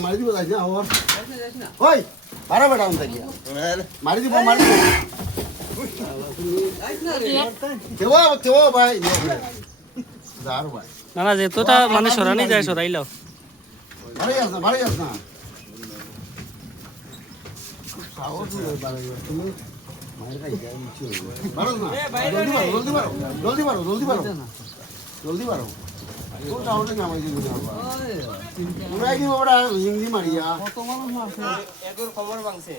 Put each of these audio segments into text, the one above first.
মারি দিব যাইস না ওর ওই পারা বেটা উন থাকিয়া মারি দিব তেও ভাই যার ভাই না না যেতটা মানে সরানি যায় সরাইলাও ভালো যাস না সাহস তুমি জলদি পারো উড়াই দিব ওটা হিন্দি মারিয়া খবর ভাঙছে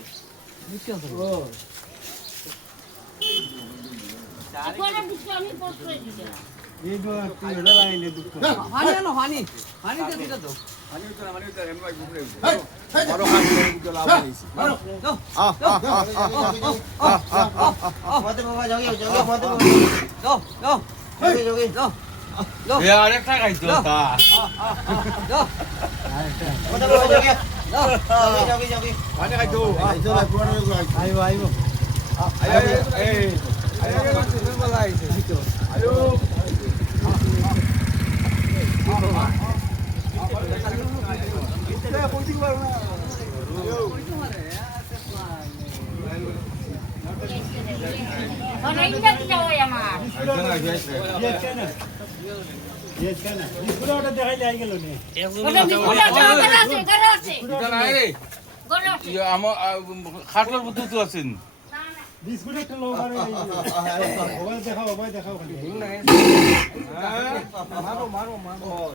আরেকটা খাইতো পানি খাইতো খাটলার বুদ্ধি তো আছেন বিস্কুট একটা লোক আর মোবাইল দেখাও মোবাইল দেখাও খালি মারো